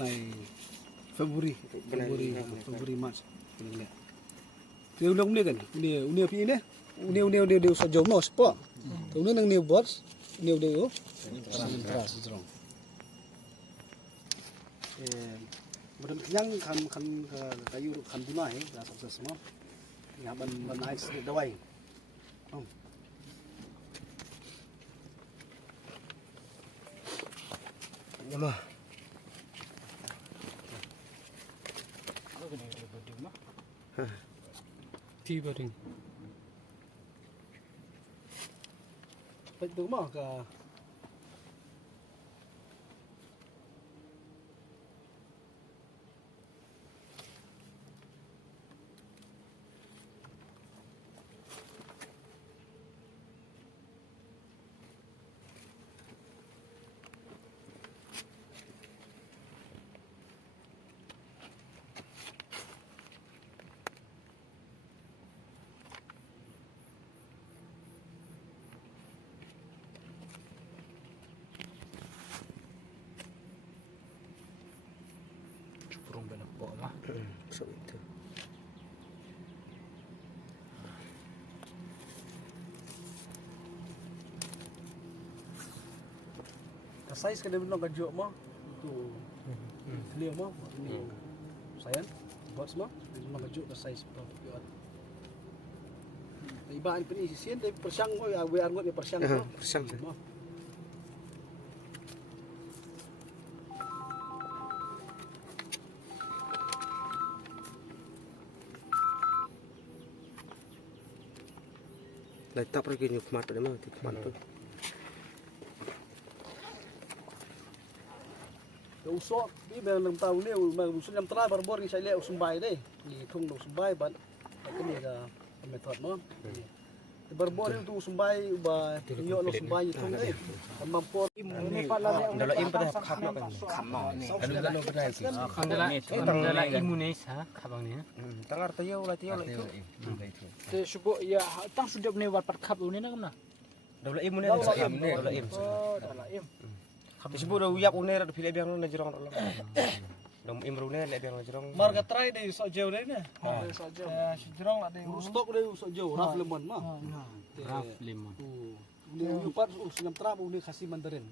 này February March ini. Dia ulang ni kan, unia pi ni, unia dia sejauh no sport. Unia nang new bots, unia dia teras jerong. Mudah yang kan kayu kan bunai, dah sukses semua. Ya ban naik sedikit dawai. Yalah. Ti bading. Baik tu mah ke burung banyak bola. So itu. Size kada belum gajo mah itu clear mah ini sayang buat semua belum gajo ke size berapa ibaan pun isian dari persang mo ya we angot ya persang mo Persang. Letak lagi nyukmat ada mah tikmat tu. Ya usok ni dalam tahun ni usul yang terakhir barbor ni saya lihat usumbai deh ni thung usumbai ban ini ka metode mo barbor itu usumbai ba yo lo usumbai thung deh mampor Ini dalam im pada kham kan. Kham ni. Dalam pada sih. Dalam Indonesia khabang ni. Tangar tayo lah itu. Te subo ya tang sudah ni wat pat khab ni nak mana? Dalam im ni ada kham ni. Dalam im. Dalam im. Disebut dah uyak une dah pilih biang na jerong dalam. Dalam im rune le biang na jerong. marga try deh usok jauh deh ni Usok jauh. Sejrong ada stok deh usok jauh raf lemon mah Raf lemon. ni upat usul yang terakhir ni kasih mandarin